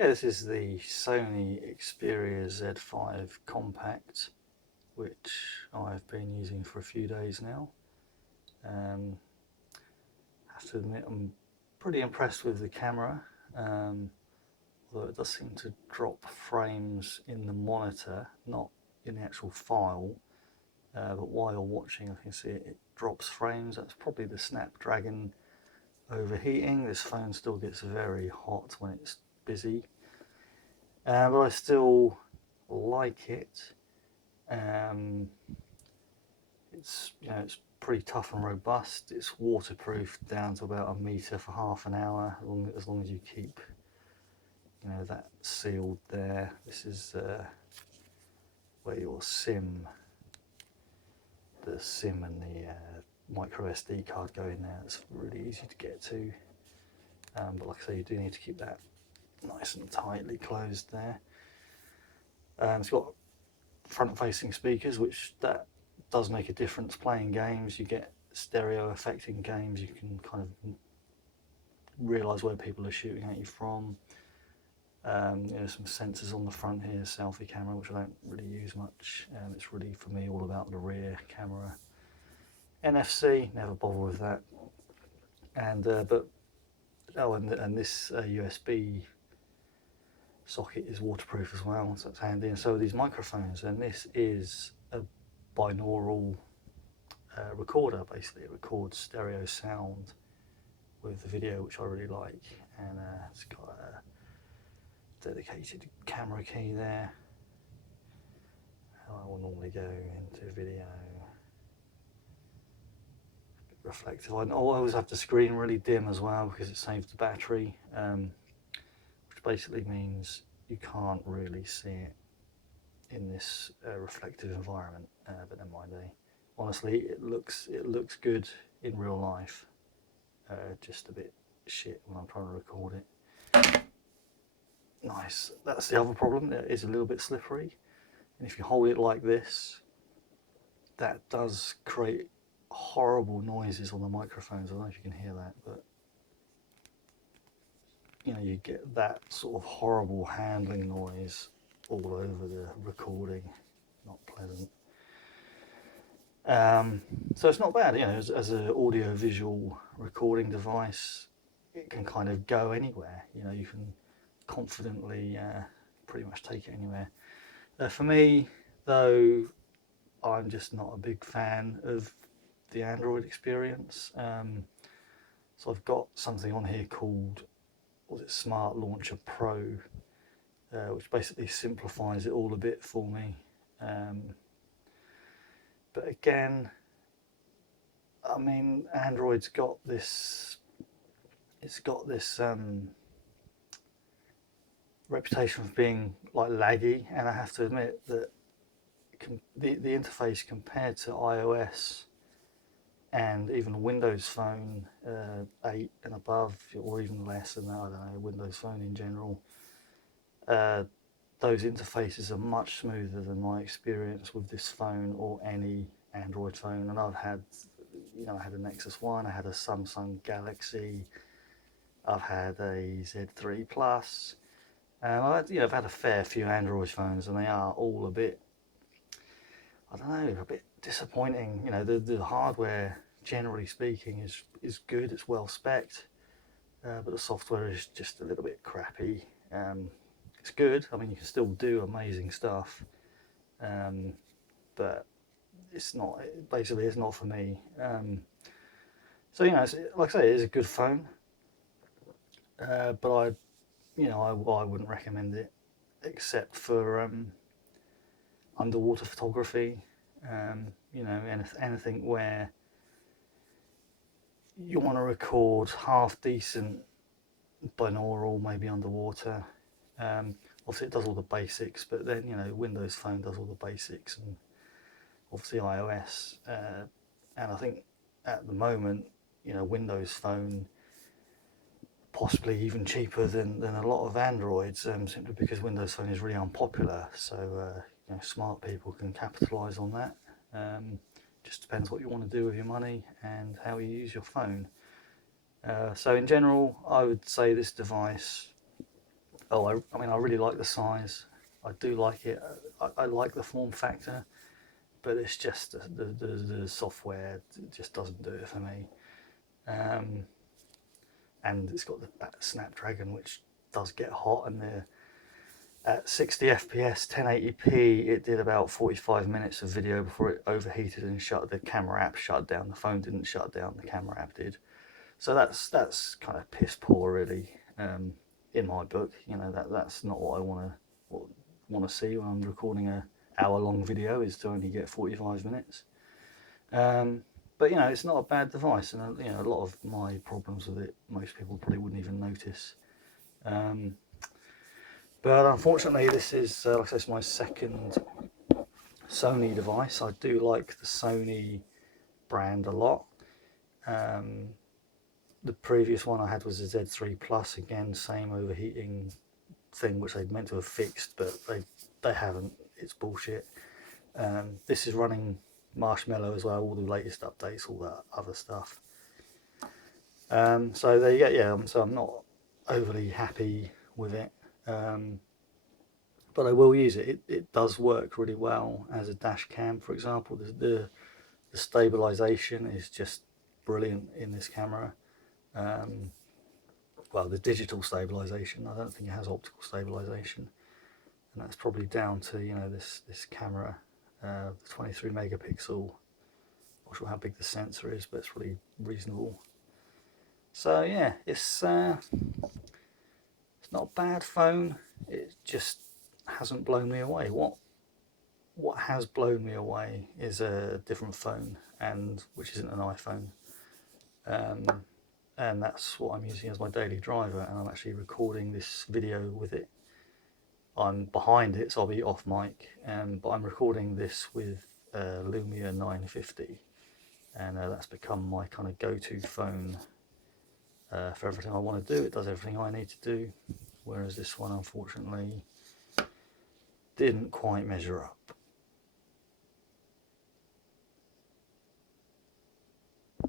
Okay, this is the Sony Xperia Z5 Compact, which I've been using for a few days now. I have to admit I'm pretty impressed with the camera, although it does seem to drop frames in the monitor, not in the actual file, but while you're watching I can see it drops frames. That's probably the Snapdragon overheating. This phone still gets very hot when it's busy. But I still like it. It's pretty tough and robust. It's waterproof down to about 1 meter for half an hour, as long as you keep that sealed there. This is where your the SIM and the micro SD card go in there. It's really easy to get to, but like I say, you do need to keep that nice and tightly closed there. It's got front-facing speakers, which that does make a difference playing games. You get stereo effect in games. You can kind of realise where people are shooting at you from. Some sensors on the front here, selfie camera, which I don't really use much. It's really, for me, all about the rear camera. NFC, never bother with that. And this USB socket is waterproof as well, so that's handy. And so are these microphones, and this is a binaural recorder. Basically it records stereo sound with the video, which I really like, and it's got a dedicated camera key there. I will normally go into video, reflective. I always have the screen really dim as well because it saves the battery, which basically means you can't really see it in this reflective environment, but never mind. Honestly, it looks good in real life, just a bit shit when I'm trying to record it. Nice. That's the other problem. It is a little bit slippery, and if you hold it like this, that does create horrible noises on the microphones. I don't know if you can hear that, but you get that sort of horrible handling noise all over the recording. Not pleasant. So it's not bad, as an audio-visual recording device. It can kind of go anywhere. You can confidently pretty much take it anywhere. For me, though, I'm just not a big fan of the Android experience. So I've got something on here called, Smart Launcher Pro, which basically simplifies it all a bit for me. But again, I mean, Android's got this. It's got this reputation of being like laggy, and I have to admit that the interface compared to iOS and even Windows Phone 8 and above, or even less than that, I don't know, Windows Phone in general, those interfaces are much smoother than my experience with this phone or any Android phone. And I've had, I had a Nexus 1, I had a Samsung Galaxy, I've had a Z3 Plus, I've had a fair few Android phones, and they are all a bit, I don't know, a bit disappointing. The hardware, generally speaking, is good. It's well spec'd, but the software is just a little bit crappy. It's good. I mean, you can still do amazing stuff, but it's not. Basically, it's not for me. So like I say, it is a good phone, but I wouldn't recommend it, except for underwater photography. Anything where you want to record half decent binaural, maybe underwater. Obviously it does all the basics, but then Windows Phone does all the basics, and obviously iOS, and I think at the moment Windows Phone possibly even cheaper than a lot of Androids, simply because Windows Phone is really unpopular. So smart people can capitalize on that. Just depends what you want to do with your money and how you use your phone. So in general, I would say this device I mean, I really like the size. I do like it. I like the form factor, but it's just the software just doesn't do it for me. And it's got that Snapdragon, which does get hot, and at 60 FPS 1080p it did about 45 minutes of video before it overheated and the camera app shut down. The phone didn't shut down, the camera app did. So that's kind of piss poor, really, in my book. You know, that's not what I want to see when I'm recording a hour-long video, is to only get 45 minutes. But you know, it's not a bad device, and you know, a lot of my problems with it, most people probably wouldn't even notice. But unfortunately, this is, like I said, it's my second Sony device. I do like the Sony brand a lot. The previous one I had was a Z3 Plus, again, same overheating thing, which they'd meant to have fixed, but they haven't. It's bullshit. This is running Marshmallow as well, all the latest updates, all that other stuff. So there you go. Yeah, so I'm not overly happy with it, but I will use it. It does work really well as a dash cam, for example. The stabilization is just brilliant in this camera. Well, the digital stabilization, I don't think it has optical stabilization, and that's probably down to, you know, this camera, the 23 megapixel. Not sure how big the sensor is, but it's really reasonable. So yeah, it's not a bad phone. It just hasn't blown me away. What has blown me away is a different phone, and which isn't an iPhone. And that's what I'm using as my daily driver, and I'm actually recording this video with it. I'm behind it, so I'll be off mic, but I'm recording this with Lumia 950, and that's become my kind of go-to phone for everything I want to do. It does everything I need to do, whereas this one, unfortunately, didn't quite measure up.